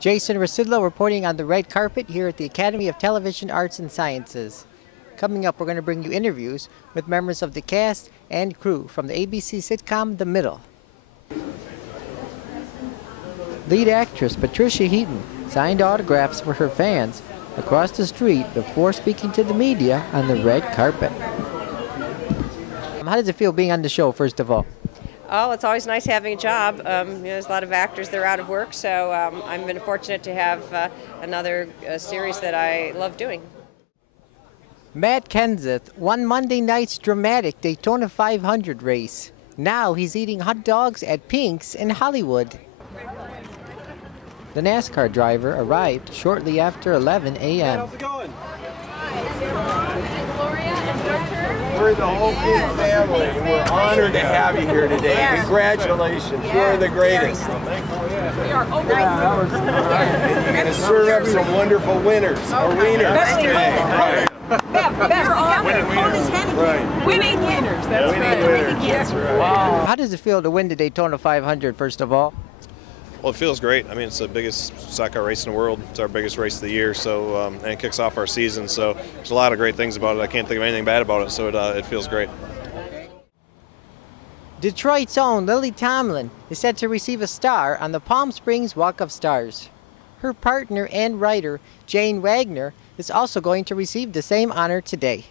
Jason Rzucidlo reporting on the red carpet here at the Academy of Television Arts and Sciences. Coming up, we're going to bring you interviews with members of the cast and crew from the ABC sitcom The Middle. Lead actress Patricia Heaton signed autographs for her fans across the street before speaking to the media on the red carpet. How does it feel being on the show, first of all? Oh, it's always nice having a job. There's a lot of actors that are out of work, so I've been fortunate to have another series that I love doing. Matt Kenseth won Monday night's dramatic Daytona 500 race. Now he's eating hot dogs at Pink's in Hollywood. The NASCAR driver arrived shortly after 11 a.m. How's it going? We're the whole big family, and we're honored to have you here today. Congratulations, you're the greatest. We are over. You're going to serve up some wonderful winners, or wieners. Winning winners, that's right. Wow. How does it feel to win the Daytona 500, first of all? Well, it feels great. I mean, it's the biggest stock car race in the world. It's our biggest race of the year, so and it kicks off our season. So there's a lot of great things about it. I can't think of anything bad about it, so it feels great. Detroit's own Lily Tomlin is set to receive a star on the Palm Springs Walk of Stars. Her partner and writer, Jane Wagner, is also going to receive the same honor today.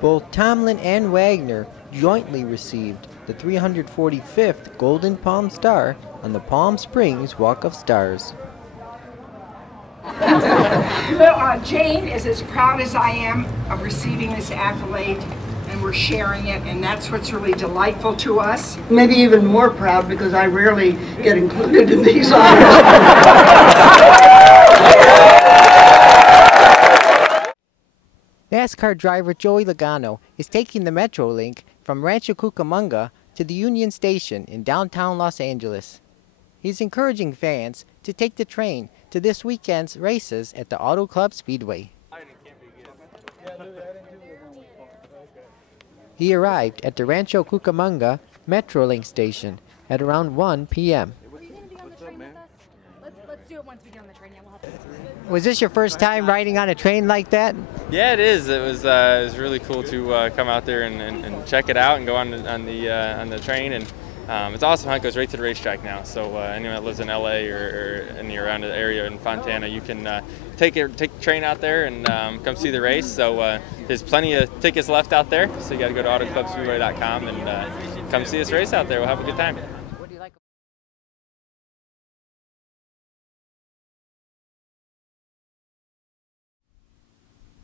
Both Tomlin and Wagner jointly received the 345th Golden Palm Star on the Palm Springs Walk of Stars. Jane is as proud as I am of receiving this accolade, and we're sharing it, and that's what's really delightful to us. Maybe even more proud because I rarely get included in these honors. NASCAR driver Joey Logano is taking the Metrolink from Rancho Cucamonga to the Union Station in downtown Los Angeles. He's encouraging fans to take the train to this weekend's races at the Auto Club Speedway. He arrived at the Rancho Cucamonga Metrolink station at around 1 p.m. Let's do it once we get on the train. Yeah, we'll have Was this your first time riding on a train like that? Yeah, it is. It was really cool to come out there and check it out and go on the train, and it's awesome how it goes right to the racetrack now. So anyone that lives in LA or any around the area in Fontana, you can take the train out there and come see the race. So there's plenty of tickets left out there. So you got to go to autoclubspeedway.com and come see this race out there. We'll have a good time.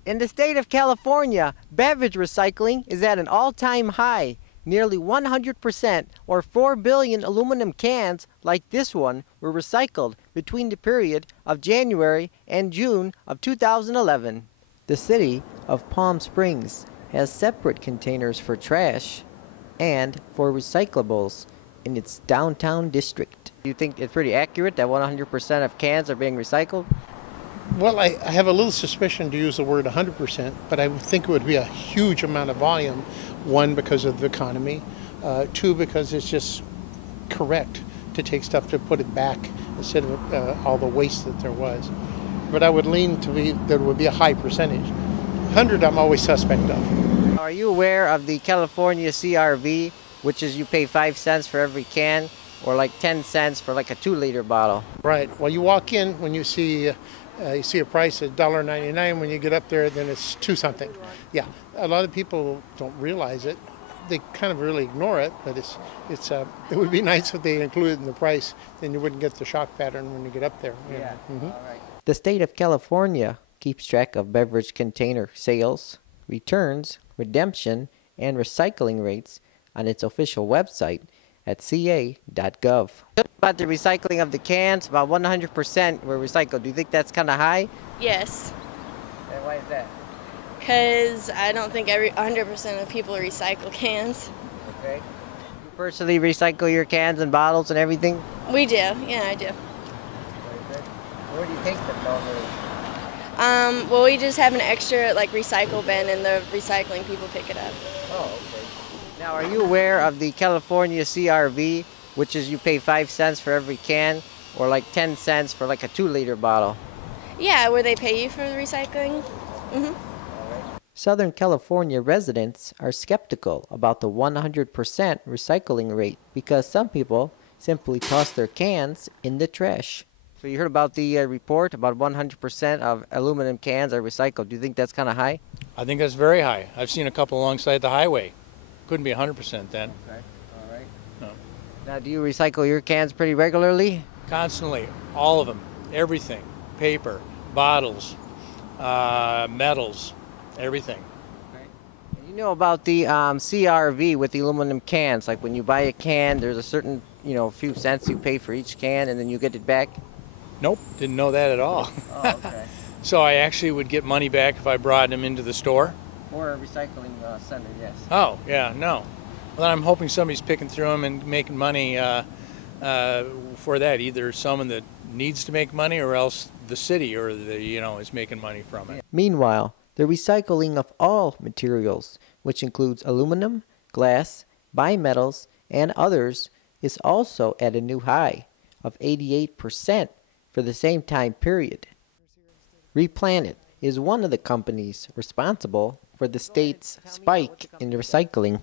In the state of California, beverage recycling is at an all-time high. Nearly 100%, or 4 billion aluminum cans like this one, were recycled between the period of January and June of 2011. The city of Palm Springs has separate containers for trash and for recyclables in its downtown district. Do you think it's pretty accurate that 100% of cans are being recycled? Well, I have a little suspicion to use the word 100%, but I would think it would be a huge amount of volume. One, because of the economy. Two, because it's just correct to take stuff to put it back instead of all the waste that there was. But I would lean to be that it would be a high percentage. 100, I'm always suspect of. Are you aware of the California CRV, which is you pay 5 cents for every can, or like 10 cents for like a 2-liter bottle? Right. Well, you walk in when you see a price at $1.99. When you get up there, then it's 2 something. Yeah, a lot of people don't realize it. They kind of really ignore it, but it would be nice if they included it in the price. Then you wouldn't get the shock pattern when you get up there. Yeah. Mm-hmm. All right. The state of California keeps track of beverage container sales, returns, redemption, and recycling rates on its official website at ca.gov. About the recycling of the cans, about 100% were recycled. Do you think that's kind of high? Yes. And why is that? Because I don't think 100% of people recycle cans. Okay. You personally recycle your cans and bottles and everything? We do. Yeah, I do. Where do you take them normally? Well, we just have an extra recycle bin, and the recycling people pick it up. Oh, okay. Now, are you aware of the California CRV, which is you pay 5 cents for every can, or like 10 cents for like a 2-liter bottle. Yeah, where they pay you for the recycling. Southern California residents are skeptical about the 100% recycling rate because some people simply toss their cans in the trash. So you heard about the report about 100% of aluminum cans are recycled. Do you think that's kind of high? I think that's very high. I've seen a couple alongside the highway. Couldn't be 100% then. Okay, all right. No. Now, do you recycle your cans pretty regularly? Constantly, all of them, everything, paper, bottles, metals, everything. You know about the CRV with the aluminum cans, like when you buy a can, there's a certain, few cents you pay for each can and then you get it back? Nope, didn't know that at all. Oh, okay. So I actually would get money back if I brought them into the store? Or a recycling center, yes. Oh, yeah, no. Well, then I'm hoping somebody's picking through them and making money for that. Either someone that needs to make money or else the city or is making money from it. Meanwhile, the recycling of all materials, which includes aluminum, glass, bimetals, and others, is also at a new high of 88% for the same time period. Replanet is one of the companies responsible for the state's spike in recycling.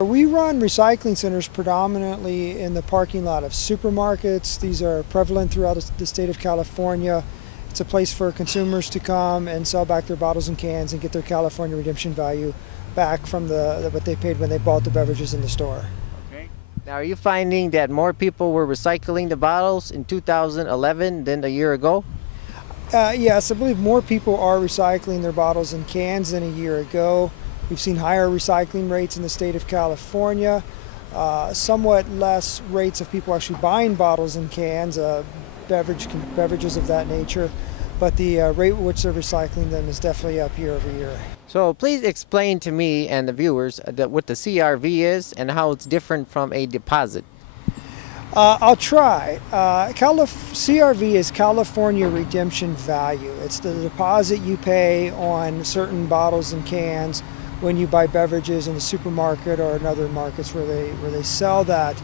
We run recycling centers predominantly in the parking lot of supermarkets. These are prevalent throughout the state of California. It's a place for consumers to come and sell back their bottles and cans and get their California redemption value back from what they paid when they bought the beverages in the store. Okay. Now, are you finding that more people were recycling the bottles in 2011 than a year ago? Yes, I believe more people are recycling their bottles and cans than a year ago. We've seen higher recycling rates in the state of California, somewhat less rates of people actually buying bottles and cans, beverages of that nature, but the rate at which they're recycling them is definitely up year over year. So please explain to me and the viewers what the CRV is and how it's different from a deposit. I'll try. CRV is California Redemption Value. It's the deposit you pay on certain bottles and cans when you buy beverages in the supermarket or in other markets where they sell that.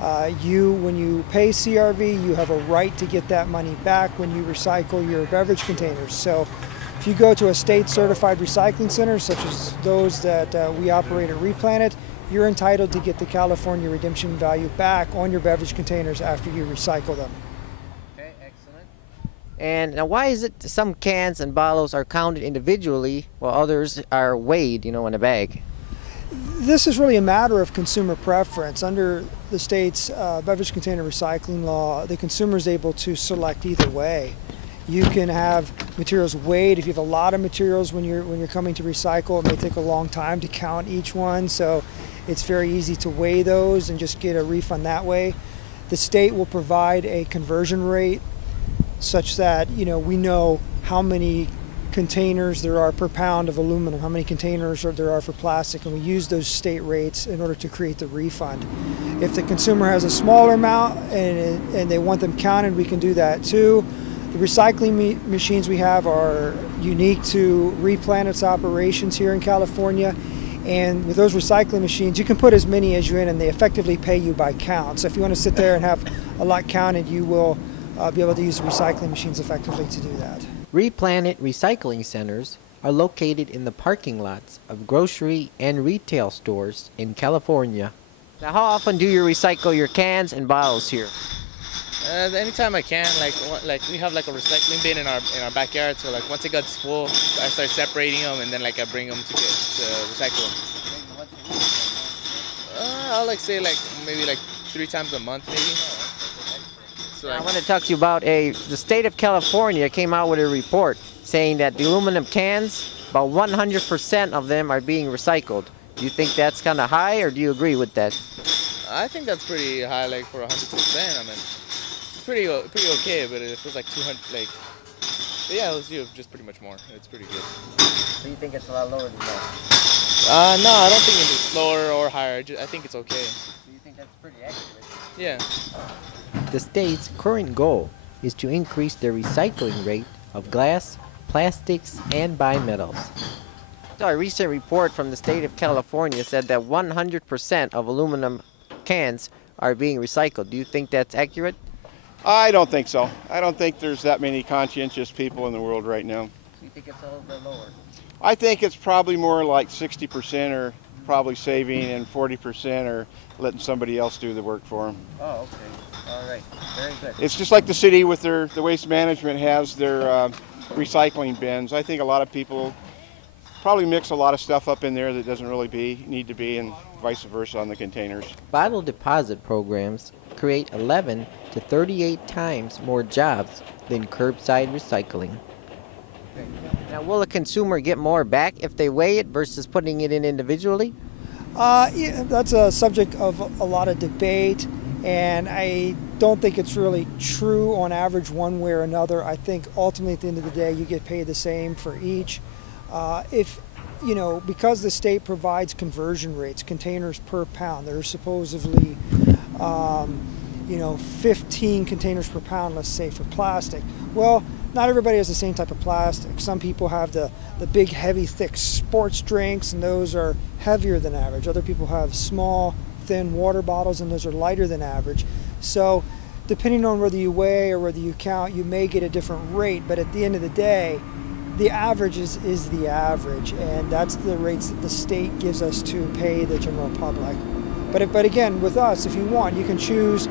When you pay CRV, you have a right to get that money back when you recycle your beverage containers. So if you go to a state certified recycling center, such as those that we operate at Replanet, you're entitled to get the California redemption value back on your beverage containers after you recycle them. Okay, excellent. And now why is it some cans and bottles are counted individually while others are weighed, in a bag? This is really a matter of consumer preference. Under the state's beverage container recycling law, the consumer is able to select either way. You can have materials weighed. If you have a lot of materials when you're coming to recycle, it may take a long time to count each one, so it's very easy to weigh those and just get a refund that way. The state will provide a conversion rate such that we know how many containers there are per pound of aluminum, how many containers there are for plastic, and we use those state rates in order to create the refund. If the consumer has a smaller amount and they want them counted, we can do that too. The recycling machines we have are unique to Replanet's operations here in California, and with those recycling machines you can put as many as you're in and they effectively pay you by count. So if you want to sit there and have a lot counted, you will be able to use the recycling machines effectively to do that. Replanet recycling centers are located in the parking lots of grocery and retail stores in California. Now, how often do you recycle your cans and bottles here? Anytime I can, like we have like a recycling bin in our backyard. So like once it gets full, I start separating them and then I bring them to recycle them. I'll say maybe 3 times a month maybe. So I want to talk to you about the state of California came out with a report saying that the aluminum cans, about 100% of them are being recycled. Do you think that's kind of high, or do you agree with that? I think that's pretty high, for 100%. I mean, it's pretty okay, but it feels like 200, yeah, it was just pretty much more. It's pretty good. So you think it's a lot lower than that? No, I don't think it's lower or higher. I think it's okay. Do you think that's pretty accurate? Yeah. The state's current goal is to increase the recycling rate of glass, plastics, and bimetals. So a recent report from the state of California said that 100% of aluminum cans are being recycled. Do you think that's accurate? I don't think so. I don't think there's that many conscientious people in the world right now. You think it's a little bit lower? I think it's probably more like 60% are probably saving and 40% are letting somebody else do the work for them. Oh, okay. All right. Very good. It's just like the city with the waste management has their recycling bins. I think a lot of people probably mix a lot of stuff up in there that doesn't really need to be, and vice versa on the containers. Bottle deposit programs create 11 to 38 times more jobs than curbside recycling. Now, will a consumer get more back if they weigh it versus putting it in individually? Yeah, that's a subject of a lot of debate, and I don't think it's really true on average one way or another. I think ultimately at the end of the day you get paid the same for each. Because the state provides conversion rates, containers per pound, there's supposedly 15 containers per pound, let's say, for plastic. Well, not everybody has the same type of plastic. Some people have the big, heavy, thick sports drinks, and those are heavier than average. Other people have small, thin water bottles, and those are lighter than average. So depending on whether you weigh or whether you count, you may get a different rate, but at the end of the day, the average is the average, and that's the rates that the state gives us to pay the general public. But again, with us, if you want, you can choose.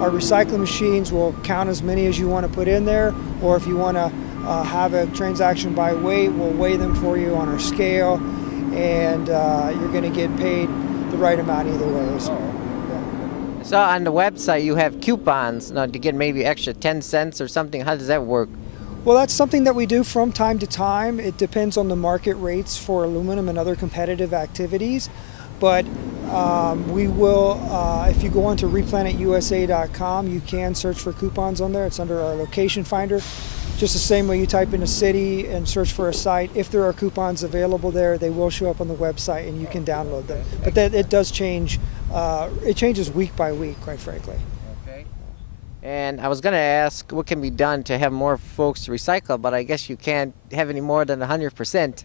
Our recycling machines will count as many as you want to put in there, or if you want to have a transaction by weight, we'll weigh them for you on our scale, and you're going to get paid the right amount either way. So, yeah. So on the website you have coupons to get maybe extra 10 cents or something. How does that work? Well, that's something that we do from time to time. It depends on the market rates for aluminum and other competitive activities. But we will, if you go onto replanetusa.com, you can search for coupons on there. It's under our location finder. Just the same way you type in a city and search for a site. If there are coupons available there, they will show up on the website and you can download them. But it does change. It changes week by week, quite frankly. Okay. And I was going to ask what can be done to have more folks recycle, but I guess you can't have any more than 100%.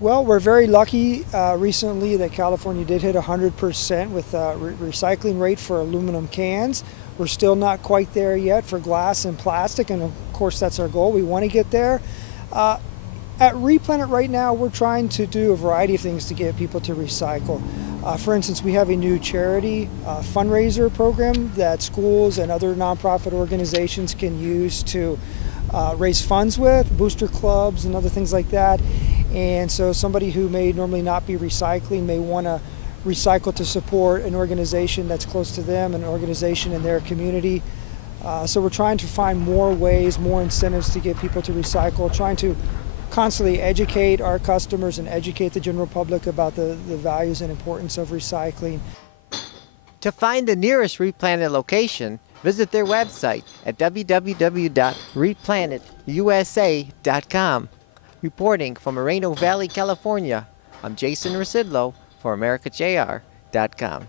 Well, we're very lucky recently that California did hit 100% with recycling rate for aluminum cans. We're still not quite there yet for glass and plastic, and of course that's our goal. We want to get there. At Replanet right now, we're trying to do a variety of things to get people to recycle. For instance, we have a new charity fundraiser program that schools and other nonprofit organizations can use to raise funds with, booster clubs and other things like that. And so somebody who may normally not be recycling may want to recycle to support an organization that's close to them, an organization in their community. So we're trying to find more ways, more incentives to get people to recycle, trying to constantly educate our customers and educate the general public about the values and importance of recycling. To find the nearest Replanet location, visit their website at www.replanetusa.com. Reporting from Moreno Valley, California, I'm Jason Rzucidlo for AmericaJR.com.